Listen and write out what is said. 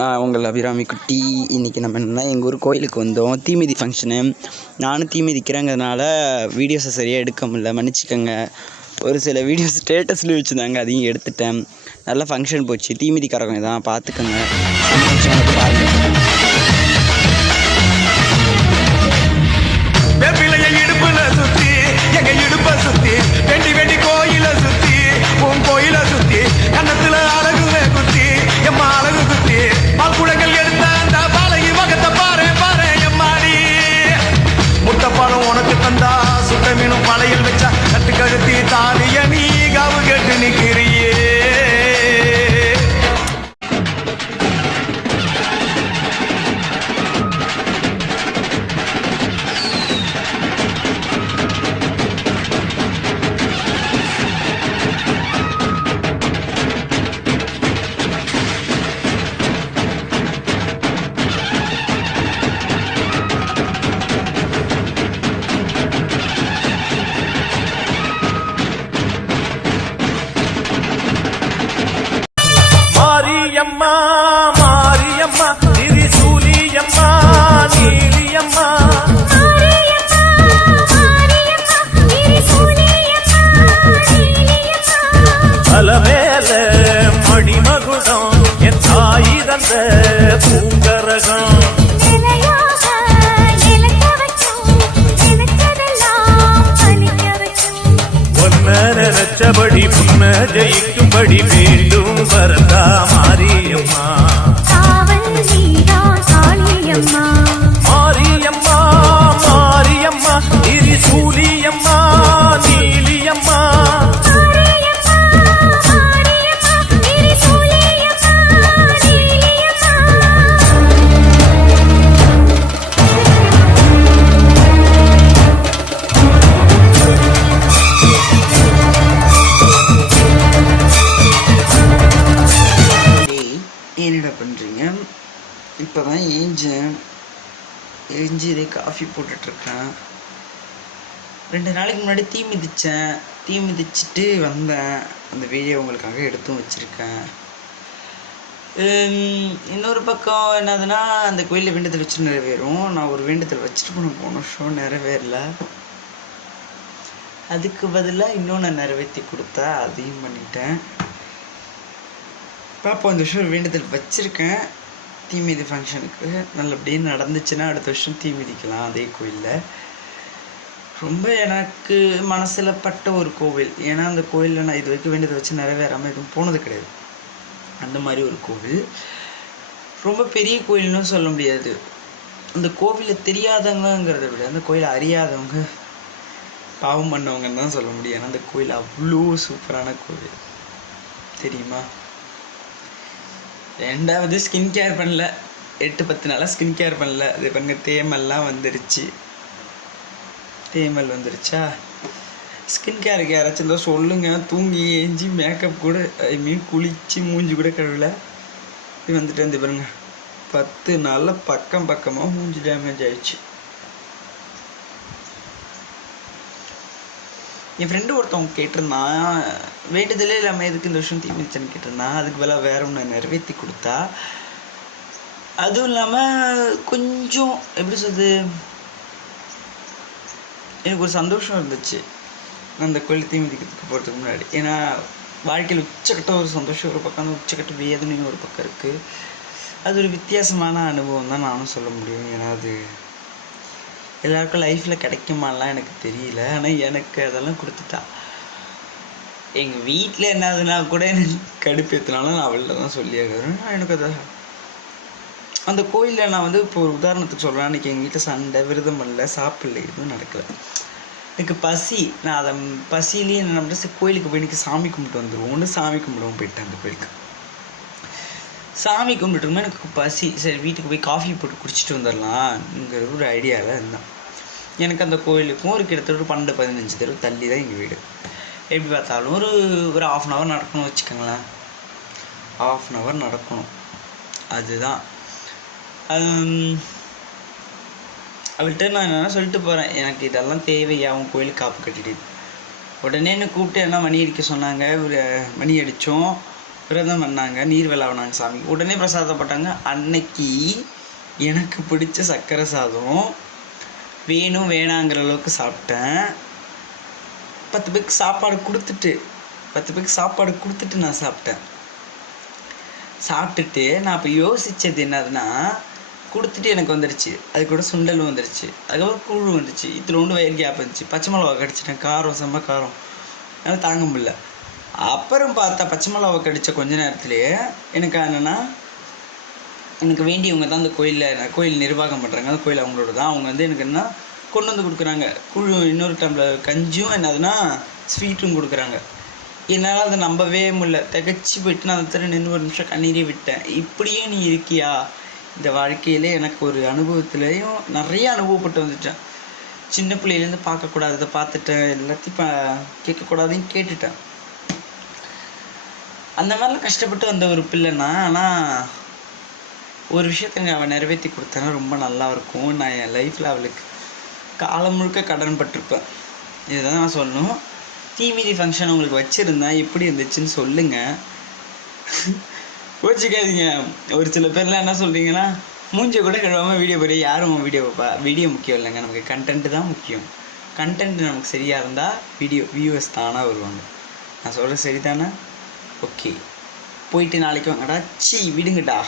உங்கள் அபிராமி குட்டி. இன்றைக்கி நம்ம என்னென்னா எங்கள் ஊர் கோயிலுக்கு வந்தோம். தீமிதி ஃபங்க்ஷனு. நானும் தீமிதிக்கிறேங்கிறதுனால வீடியோஸை சரியாக எடுக்க முடியல, மன்னிச்சிக்கோங்க. ஒரு சில வீடியோஸ் ஸ்டேட்டஸில் வச்சுருந்தாங்க, அதையும் எடுத்துட்டேன். நல்லா ஃபங்க்ஷன் போச்சு. தீமிதிக்காரங்க தான், பார்த்துக்கோங்க. உனக்கு தந்தா சுட்ட மீனும் மலையில் வச்சா கட்டு கழுத்தி தாலிய நீ காவு கேட்டு நிக்கிறியே. மாரியம்மா மாரியம்மா திரிசூலியம்மா நீலியம்மா அலமேல மணிமகுடம் என் தாய் தந்த பூங்கரகம் நினைச்சபடி முன்ன ஜெயிக்கும்படி மீண்டும் வரதா மாரியம்மா. மாரியம்மா மாரியம்மா திரிசூலியம்மா நீலியம்மா என்னடா பண்ணுறீங்க? இப்போ தான் ஏஞ்சி இதே காஃபி போட்டுட்ருக்கேன். 2 நாளைக்கு முன்னாடி தீ மிதிச்சுட்டு வந்தேன். அந்த வீடியோ உங்களுக்காக எடுத்தும் வச்சுருக்கேன். இன்னொரு பக்கம் என்னதுன்னா, அந்த கோயிலில் வேண்டுதல் வச்சு நிறைவேறும். நான் ஒரு வேண்டுதல் வச்சுட்டு போன வருஷம் நிறைவேறல. அதுக்கு பதிலாக இன்னும் நான் நிறைவேற்றி கொடுத்தா அதையும் பண்ணிட்டேன். பாப்பா இந்த வருஷம் வேண்டுதல் வச்சுருக்கேன். தீமிதி ஃபங்க்ஷனுக்கு நல்லபடியாக நடந்துச்சுன்னா அடுத்த வருஷம் தீ மிதிக்கலாம் அதே கோயிலில். ரொம்ப எனக்கு மனசில் பட்ட ஒரு கோவில். ஏன்னா அந்த கோயிலில் நான் இது வரைக்கும் வேண்டுதல் வச்சு நிறைவேறாமல் எதுவும் போனது கிடையாது. அந்த மாதிரி ஒரு கோவில். ரொம்ப பெரிய கோயில்னு சொல்ல முடியாது. அந்த கோவிலை தெரியாதவங்கிறத விட அந்த கோயிலை அறியாதவங்க பாவம் பண்ணவங்கன்னு தான் சொல்ல முடியும். ஏன்னா அந்த கோயில் அவ்வளோ சூப்பரான கோவில், தெரியுமா? 2வது ஸ்கின் கேர் பண்ணல. 8-10 நாளாக ஸ்கின் கேர் பண்ணல. அது பாருங்க, தேமல்லாம் வந்துருச்சு. தேமல் வந்துருச்சா? ஸ்கின் கேருக்கு யாராச்சும் தான் சொல்லுங்கள். தூங்கி ஏஞ்சி மேக்கப் கூட குளித்து மூஞ்சி கூட கழுவல வந்துட்டு வந்து பாருங்க. 10 நாளில் பக்கமாக மூஞ்சி டேமேஜ் ஆயிடுச்சு. என் ஃப்ரெண்டு ஒருத்தவங்க கேட்டிருந்தான், வேண்டுதலே இல்லாமல் எதுக்கு இந்த வருஷம் தீ மிதிச்சேன்னு கேட்டிருந்தான். அதுக்கு வேலை வேற ஒன்று நிறைவேற்றி கொடுத்தா. அதுவும் இல்லாமல் கொஞ்சம் எப்படி சொல்றது, எனக்கு ஒரு சந்தோஷம் இருந்துச்சு அந்த கோயில் தீ மிதிக்கிறதுக்கு போகிறதுக்கு முன்னாடி. ஏன்னா வாழ்க்கையில் உச்சக்கட்ட ஒரு சந்தோஷம் ஒரு பக்கம், அந்த உச்சக்கட்ட வேதனையும் ஒரு பக்கம் இருக்குது. அது ஒரு வித்தியாசமான அனுபவம் தான் நானும் சொல்ல முடியும். ஏன்னா அது எல்லாருக்கும் லைஃப்பில் கிடைக்குமாலாம் எனக்கு தெரியல. ஆனால் எனக்கு அதெல்லாம் கொடுத்துட்டா. எங்கள் வீட்டில் என்னதுன்னா கூட எனக்கு கடுப்பேற்றினாலும் நான் அவள்கிட்ட தான் சொல்லியாகிறேன். எனக்கு அதை அந்த கோயிலில் நான் இப்போ ஒரு உதாரணத்துக்கு சொல்கிறேன். அன்றைக்கி எங்கள் வீட்டில் சண்டை, விரதம் இல்லை, சாப்பிடல, எதுவும் நடக்கலை. எனக்கு பசி. நான் அதை பசியிலேயே என்ன பண்ணுறேன், கோயிலுக்கு போய் எனக்கு சாமி கும்பிட்டு வந்துடுவோம். ஒன்று சாமி கும்பிடுவோம் போயிட்டேன். அந்த கோயிலுக்கு சாமி கும்பிட்டுருமே எனக்கு பசி. சரி வீட்டுக்கு போய் காஃபி போட்டு குடிச்சிட்டு வந்துடலாம்ங்கிற ஒரு ஐடியாவில் இருந்தேன். எனக்கு அந்த கோயிலுக்கும் ஒரு கிட்டத்தட்ட 12-15 தெரு தள்ளி தான் எங்கள் வீடு. எப்படி பார்த்தாலும் ஒரு 1/2 hour நடக்கணும்னு வச்சுக்கோங்களேன். 1/2 hour நடக்கணும். அதுதான் அவள்கிட்ட நான் என்னென்னா சொல்லிட்டு போகிறேன், எனக்கு இதெல்லாம் தேவையாகும் கோயிலுக்கு காப்பு கட்டிட்டு. உடனே என்னை கூப்பிட்டு என்ன மணி அடிக்க சொன்னாங்க. ஒரு மணி அடித்தோம். விரதம் பண்ணாங்க, நீர் விளாவினாங்க சாமி. உடனே பிரசாதம் போட்டாங்க. அன்னைக்கு எனக்கு பிடிச்ச சர்க்கரை சாதம் வேணும் வேணாங்கிற அளவுக்கு சாப்பிட்டேன். 10 பேருக்கு சாப்பாடு கொடுத்துட்டு நான் சாப்பிட்டேன். சாப்பிட்டுட்டு நான் இப்போ யோசித்தது என்னதுன்னா, கொடுத்துட்டு எனக்கு வந்துடுச்சு, அது கூட சுண்டல் வந்துடுச்சு, அதுக்கப்புறம் கூழ் வந்துடுச்சு, இத்தினோண்டு வயிறு கேப் இருந்துச்சு, பச்சை மிளகா கடிச்சிட்டேன், காரம் செம்ம காரம், என்னால் தாங்க முடியல. அப்புறம் பார்த்தா பச்சை மிளகாவை கடித்த கொஞ்ச நேரத்துலேயே எனக்கு என்னென்னா, எனக்கு வேண்டியவங்க தான் அந்த கோயில் நிர்வாகம் பண்ணுறாங்க, அந்த கோயில் அவங்களோட தான். அவங்க வந்து எனக்கு என்ன கொண்டு வந்து கொடுக்குறாங்க, கூழ், இன்னொரு டம்ளர் கஞ்சியும், என்னதுன்னா ஸ்வீட்டும் கொடுக்குறாங்க. என்னால் அதை நம்பவே முடியல, திகச்சு போயிட்டு நான் அந்த நின்று ஒரு நிமிஷம் கண்ணீரே விட்டேன். இப்படியே நீ இருக்கியா இந்த வாழ்க்கையில்? எனக்கு ஒரு அனுபவத்துலேயும் நிறைய அனுபவப்பட்டு வந்துட்டேன். சின்ன பிள்ளையிலேருந்து பார்க்கக்கூடாததை பார்த்துட்டேன், எல்லாத்தையும் கேட்கக்கூடாதுன்னு கேட்டுட்டேன். அந்த மாதிரிலாம் கஷ்டப்பட்டு வந்த ஒரு பிள்ளைனா. ஆனால் ஒரு விஷயத்த அவன் நிறைவேற்றி கொடுத்தேன்னா ரொம்ப நல்லா இருக்கும். நான் என் லைஃப்பில் அவளுக்கு காலம் முழுக்க கடன் பட்டிருப்பேன். இதுதான் நான் சொல்லணும். தீமிதி ஃபங்க்ஷன் உங்களுக்கு வச்சுருந்தேன், எப்படி இருந்துச்சுன்னு சொல்லுங்கள். கோச்சிக்காதீங்க. ஒரு சில பேர்லாம் என்ன சொல்கிறீங்கன்னா, மூஞ்சை கூட கழுவாமல் வீடியோ போய் யாரும் வீடியோ பார்ப்பா. வீடியோ முக்கியம் இல்லைங்க, நமக்கு கண்டென்ட்டு தான் முக்கியம். கண்டென்ட் நமக்கு சரியாக இருந்தால் வியூவர்ஸ் தானாக வருவாங்க. நான் சொல்கிறது சரிதானே? ஓகே, போயிட்டு நாளைக்கு வாங்கடா. விடுங்கடா.